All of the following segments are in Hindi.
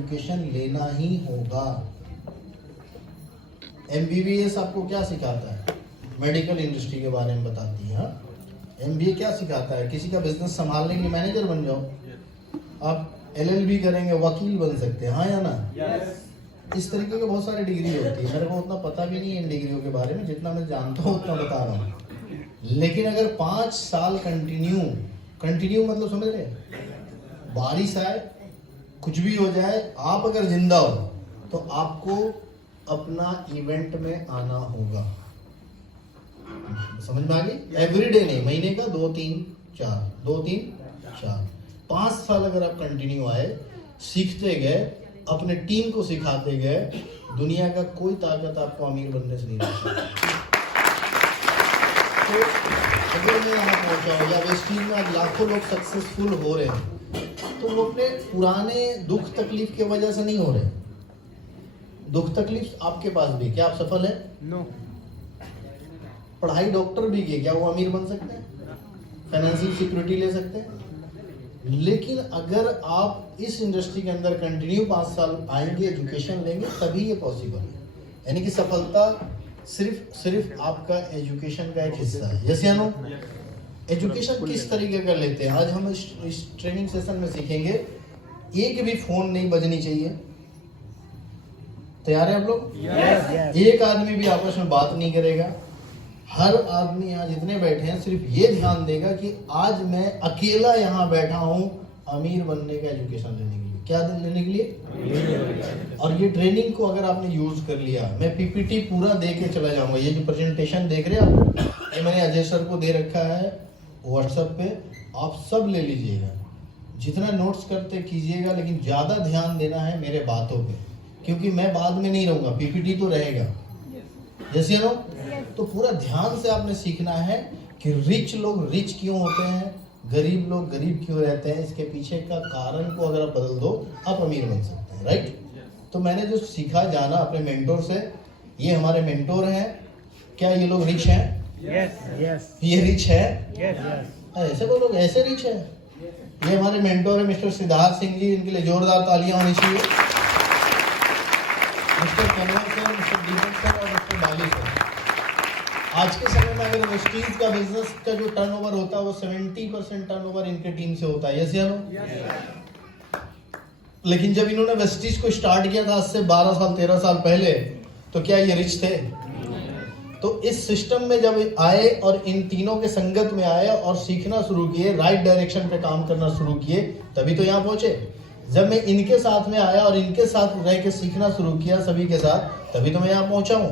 एजुकेशन लेना ही होगा। MBBS आपको क्या सिखाता है? मेडिकल इंडस्ट्री के बारे में बताती है। MBA क्या सिखाता है? किसी का बिजनेस संभाल लेंगे, मैनेजर बन जाओ। आप LLB करेंगे, वकील बन सकते हैं, हाँ या ना? इस तरीके के बहुत सारी डिग्री होती है। मेरे को उतना पता भी नहीं है इन डिग्रियों के बारे में, जितना मैं जानता हूँ उतना बता रहा हूँ। लेकिन अगर 5 साल कंटिन्यू मतलब समझ रहे, बारिश आए, कुछ भी हो जाए, आप अगर जिंदा हो तो आपको अपना इवेंट में आना होगा। समझ में आ गई? एवरीडे नहीं, महीने का 2-3-4 5 साल अगर आप कंटिन्यू आए, सीखते गए, अपने टीम को सिखाते गए, दुनिया का कोई ताकत आपको अमीर बनने से नहीं रोक सकती। तो अगर मैं यहाँ पहुंचा हूँ या वेस्टीज में आज लाखों लोग सक्सेसफुल हो रहे हैं, तो वो अपने पुराने दुख तकलीफ की वजह से नहीं हो रहे। दुख तकलीफ आपके पास भी, क्या आप सफल हैं? नो। पढ़ाई डॉक्टर भी किए, क्या वो अमीर बन सकते हैं? फाइनेंशियल सिक्योरिटी ले सकते हैं? लेकिन अगर आप इस इंडस्ट्री के अंदर कंटिन्यू 5 साल आएंगे, एजुकेशन लेंगे, तभी ये पॉसिबल है। यानी कि सफलता सिर्फ आपका एजुकेशन का एक हिस्सा है। यस या नो? एजुकेशन किस तरीके का लेते हैं, आज हम इस ट्रेनिंग सेशन में सीखेंगे। एक भी फोन नहीं बजनी चाहिए। तैयार है आप लोग? yes. एक आदमी भी आपस में बात नहीं करेगा। हर आदमी यहाँ जितने बैठे हैं सिर्फ ये ध्यान देगा कि आज मैं अकेला यहाँ बैठा हूँ अमीर बनने का एजुकेशन लेने के लिए। क्या लेने के लिए? और ये ट्रेनिंग को अगर आपने यूज कर लिया, मैं PPT पूरा दे के चला जाऊंगा। ये जो प्रेजेंटेशन देख रहे हैं आप, ये मैंने अजय सर को दे रखा है WhatsApp पे, आप सब ले लीजिएगा। जितना नोट्स करते कीजिएगा, लेकिन ज़्यादा ध्यान देना है मेरे बातों पे, क्योंकि मैं बाद में नहीं रहूँगा, PPT तो रहेगा। जैसे नो, तो पूरा ध्यान से आपने सीखना है कि रिच लोग रिच क्यों होते हैं, गरीब लोग गरीब क्यों रहते हैं। इसके पीछे का कारण को अगर आप बदल दो, आप अमीर बन सकते हैं। राइट? तो मैंने जो सीखा जाना अपने मेंटोर से, ये हमारे मेंटोर हैं। क्या ये लोग रिच हैं? यस। ये रिच है? यस। ऐसे बोलो, ऐसे रिच है। ये हमारे मेंटोर है मिस्टर सिद्धार्थ सिंह जी, इनके लिए जोरदार तालियां होनी चाहिए। मिस्टर कन्वर सर, मिस्टर दीपक सर और मिस्टर बाली सर। आज के समय में अगर वेस्टीज का बिजनेस का जो टर्नओवर होता है वो 70% टर्नओवर इनके टीम से होता है। यस या नो? लेकिन जब इन्होंने वेस्टीज को स्टार्ट किया था आज से 12 साल 13 साल पहले, तो क्या ये रिच थे? तो इस सिस्टम में जब आए और इन तीनों के संगत में आए और सीखना शुरू किए, राइट डायरेक्शन पे काम करना शुरू किए, तभी तो यहाँ पहुंचे। जब मैं इनके साथ में आया और इनके साथ रह के सीखना शुरू किया सभी के साथ, तभी तो मैं यहाँ पहुंचा हूँ।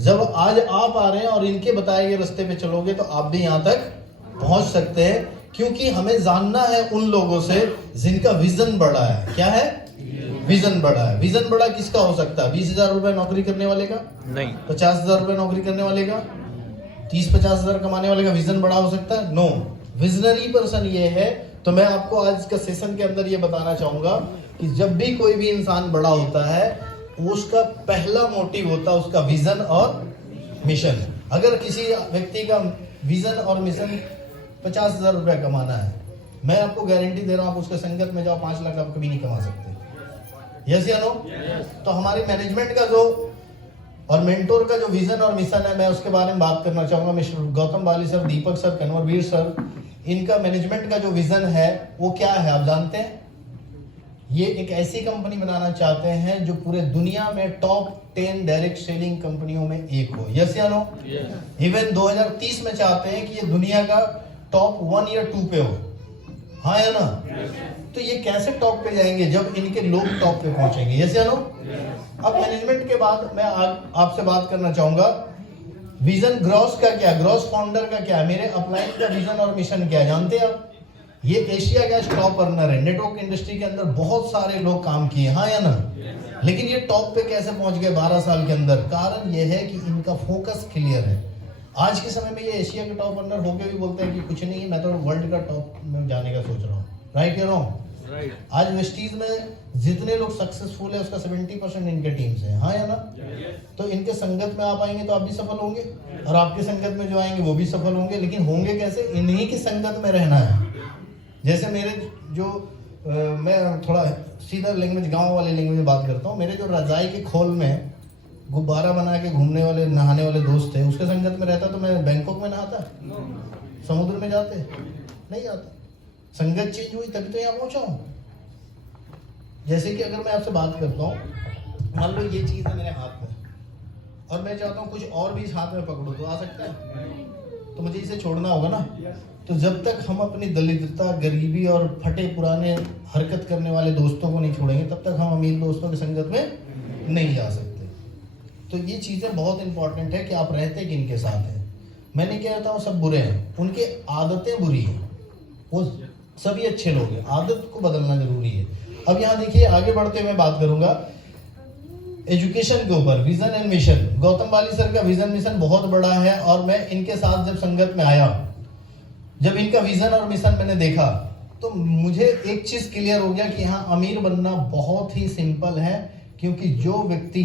जब आज आप आ रहे हैं और इनके बताए गए रास्ते पे चलोगे तो आप भी यहाँ तक पहुंच सकते हैं, क्योंकि हमें जानना है उन लोगों से जिनका विजन बड़ा है। क्या है? विजन बड़ा है। विजन बड़ा किसका हो सकता है? 20,000 रुपए नौकरी करने वाले का नहीं, 50,000 रुपए नौकरी करने वाले का, 30-50 हजार कमाने वाले का विजन बड़ा हो सकता है? नो। विजनरी पर्सन ये है। तो मैं आपको आज का सेशन के अंदर ये बताना चाहूंगा कि जब भी कोई भी इंसान बड़ा होता है, उसका पहला मोटिव होता है उसका विजन और मिशन। अगर किसी व्यक्ति का विजन और मिशन 50,000 रुपया कमाना है, मैं आपको गारंटी दे रहा हूँ, आप उसके संगत में जाओ, 5 लाख आप कभी नहीं कमा सकते। यस या नो? तो हमारी मैनेजमेंट का जो और मेंटोर का जो विजन और मिशन है, मैं उसके बारे में बात करना चाहूंगा। मिस्टर गौतम बाली सर, दीपक सर, कन्वरवीर सर, इनका मैनेजमेंट का जो विजन है वो क्या है आप जानते हैं? ये एक ऐसी कंपनी बनाना चाहते हैं जो पूरे दुनिया में टॉप 10 डायरेक्ट सेलिंग कंपनियों में एक हो। यस या नो? इवन 2030 में चाहते हैं कि ये दुनिया का टॉप 1 या 2 पे हो। हाँ या ना? तो ये कैसे टॉप पे जाएंगे जब इनके लोग टॉप पे पहुंचेंगे। यस या नो? अब मैनेजमेंट के बाद मैं आपसे बात करना चाहूंगा विजन ग्रॉस का क्या, ग्रॉस फाउंडर का क्या, मेरे अपलाइन का विजन और मिशन क्या जानते हैं आप? ये एशिया गैस टॉप अर्नर है। नेटवर्क इंडस्ट्री के अंदर बहुत सारे लोग काम किए, हाँ या ना? लेकिन ये टॉप पे कैसे पहुंच गए 12 साल के अंदर? कारण ये है कि इनका फोकस क्लियर है। आज के समय में ये एशिया के टॉप अर्नर होकर भी बोलते हैं कि कुछ नहीं, मैं तो वर्ल्ड का टॉप में जाने का सोच रहा हूँ। राइट या रॉन्ग? आज वेस्टीज में जितने लोग सक्सेसफुल है उसका 70% इनके टीम से है। हाँ या ना? तो इनके संगत में आप आएंगे तो आप भी सफल होंगे, और आपके संगत में जो आएंगे वो भी सफल होंगे। लेकिन होंगे कैसे? इन्हीं की संगत में रहना है। जैसे मेरे जो मैं थोड़ा सीधा लैंग्वेज, गांव वाली लैंग्वेज में बात करता हूँ। मेरे जो रजाई के खोल में गुब्बारा बना के घूमने वाले, नहाने वाले दोस्त थे, उसके संगत में रहता तो मैं बैंकॉक में नहाता? समुद्र में जाते? नहीं जाता। संगत चेंज हुई तभी तो यहाँ पहुंचा हूँ। जैसे कि अगर मैं आपसे बात करता हूँ, मान लो ये चीज़ है मेरे हाथ में और मैं चाहता हूँ कुछ और भी इस हाथ में पकड़ो, तो आ सकता है? तो मुझे इसे छोड़ना होगा ना। तो जब तक हम अपनी दरिद्रता, गरीबी और फटे पुराने हरकत करने वाले दोस्तों को नहीं छोड़ेंगे, तब तक हम अमीर दोस्तों की संगत में नहीं जा सकते। तो ये चीज़ें बहुत इंपॉर्टेंट है कि आप रहते किन के साथ हैं। मैं नहीं कहता हूँ सब बुरे हैं, उनके आदतें बुरी हैं, वो सभी अच्छे लोग हैं, आदत को बदलना जरूरी है। अब यहाँ देखिए, आगे बढ़ते हुए बात करूंगा एजुकेशन के ऊपर, vision and mission. Gautam Bali sir का विजन मिशन बहुत बड़ा है और मैं इनके साथ जब संगत में आया, जब इनका विजन और मिशन मैंने देखा, तो मुझे एक चीज क्लियर हो गया कि यहाँ अमीर बनना बहुत ही सिंपल है, क्योंकि जो व्यक्ति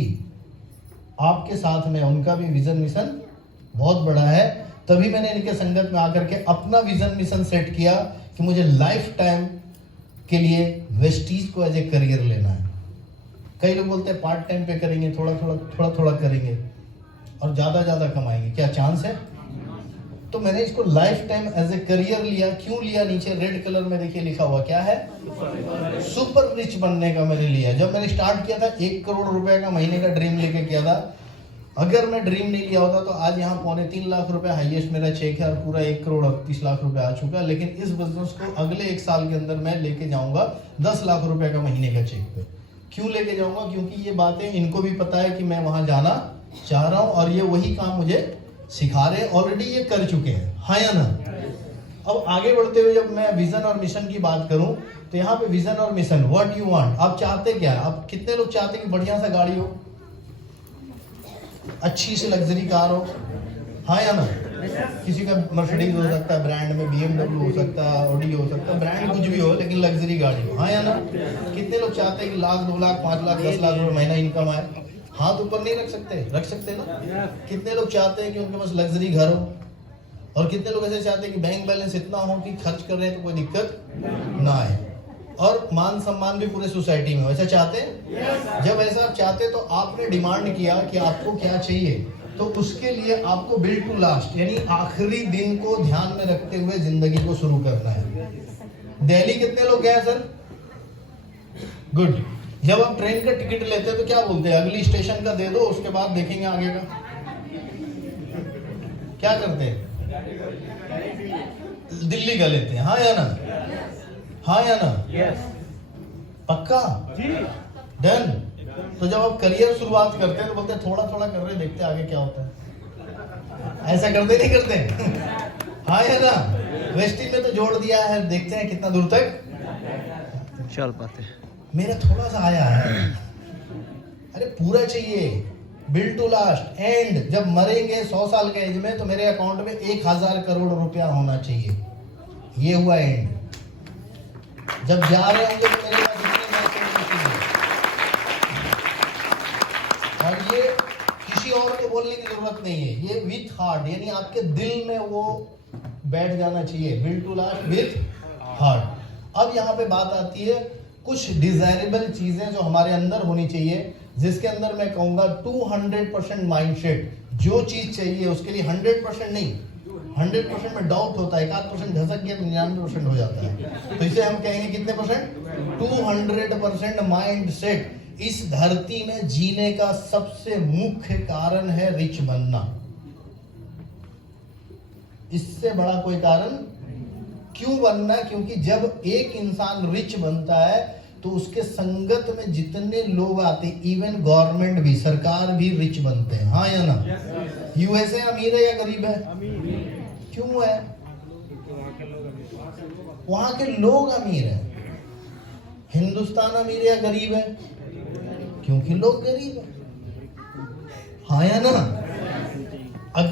आपके साथ में, उनका भी विजन मिशन बहुत बड़ा है। तभी मैंने इनके संगत में आकर के अपना विजन मिशन सेट किया कि मुझे लाइफ टाइम के लिए वेस्टीज को एज ए करियर लेना है। कई लोग बोलते हैं पार्ट टाइम पे करेंगे, थोड़ा थोड़ा करेंगे और ज्यादा कमाएंगे, क्या चांस है? तो मैंने इसको lifetime as a career लिया। क्यों लिया? नीचे रेड कलर में देखिए लिखा हुआ, क्या है? सुपर रिच बनने का मैंने लिया। जब मैंने स्टार्ट किया था 1 करोड़ रुपए का महीने का ड्रीम लेके किया था। अगर मैं ड्रीम नहीं लिया होता तो आज यहाँ 2.25 लाख रुपए हाईएस्ट मेरा चेक है और पूरा 1 करोड़ 38 लाख रुपए आ चुका है। लेकिन इस बिजनेस को अगले 1 साल के अंदर मैं लेके जाऊंगा 10 लाख रुपए का महीने का चेक पे। क्यों लेके जाऊंगा? क्योंकि ये बातें इनको भी पता है कि मैं वहां जाना चाह रहा हूं और ये वही काम मुझे सिखा रहे, ऑलरेडी ये कर चुके हैं, हाँ या ना? अब आगे बढ़ते हुए जब मैं विजन और मिशन की बात करूं, तो यहाँ पे विजन और मिशन, व्हाट यू वांट, आप चाहते क्या? आप कितने लोग चाहते कि बढ़िया सा गाड़ी हो, अच्छी सी लग्जरी कार हो, हाँ या ना? किसी का मर्सिडीज हो सकता है, ब्रांड में BMW हो सकता है, ऑडी हो सकता है, ब्रांड कुछ भी हो, लेकिन लग्जरी गाड़ी हो, हाँ या ना? कितने लोग चाहते हैं कि 1 लाख, 2 लाख, 5 लाख, 10 लाख रुपए महीना इनकम आए? हाथ ऊपर नहीं रख सकते? रख सकते ना? कितने लोग चाहते हैं कि उनके पास लग्जरी घर हो? और कितने लोग ऐसे चाहते हैं कि बैंक बैलेंस इतना हो कि खर्च कर रहे हैं तो कोई दिक्कत ना आए, और मान सम्मान भी पूरे सोसाइटी में? ऐसा चाहते हैं? जब ऐसा आप चाहते तो आपने डिमांड किया कि आपको क्या चाहिए, तो उसके लिए आपको बिल्ड टू लास्ट, यानी आखिरी दिन को ध्यान में रखते हुए जिंदगी को शुरू करना है। दिल्ली कितने लोग गए सर? गुड। जब आप ट्रेन का टिकट लेते हैं तो क्या बोलते हैं? अगली स्टेशन का दे दो, उसके बाद देखेंगे आगे का। क्या करते हैं? दिल्ली का लेते हैं, हाँ या ना? हाँ या ना? पक्का? डन। तो जब आप करियर शुरुआत करते हैं तो बोलते हैं थोड़ा कर रहे, देखते आगे क्या होता है। ऐसा करते नहीं करते? हाँ या ना? वेस्टिंग में तो जोड़ दिया है, देखते हैं कितना दूर तक चल पाते। मेरा थोड़ा सा आया है, अरे पूरा चाहिए, बिल्ड टू लास्ट एंड। जब मरेंगे 100 साल के एज में तो मेरे अकाउंट में 1000 करोड़ रुपया होना चाहिए। ये हुआ एंड। जब जा रहे होंगे तो मेरे पास और ये किसी और को बोलने की जरूरत नहीं है, ये विथ हार्ट, यानी आपके दिल में वो बैठ जाना चाहिए, build to last with heart. अब यहाँ पे बात आती है कुछ डिजायरेबल चीजें जो हमारे अंदर होनी चाहिए, जिसके अंदर मैं कहूंगा 200% माइंडसेट। जो चीज चाहिए उसके लिए 100% नहीं, 100% में डाउट होता है, 1% घसक गया तो 99% हो जाता है। तो इसे हम कहेंगे कितने परसेंट? 200% mind set. इस धरती में जीने का सबसे मुख्य कारण है रिच बनना। इससे बड़ा कोई कारण क्यों बनना? क्योंकि जब एक इंसान रिच बनता है तो उसके संगत में जितने लोग आते हैं, इवन गवर्नमेंट भी, सरकार भी रिच बनते हैं, हाँ या ना? यूएसए अमीर है या गरीब है? क्यों है? वहां के लोग अमीर हैं। हिंदुस्तान अमीर है या गरीब है? क्योंकि लोग गरीब है, हाँ या ना?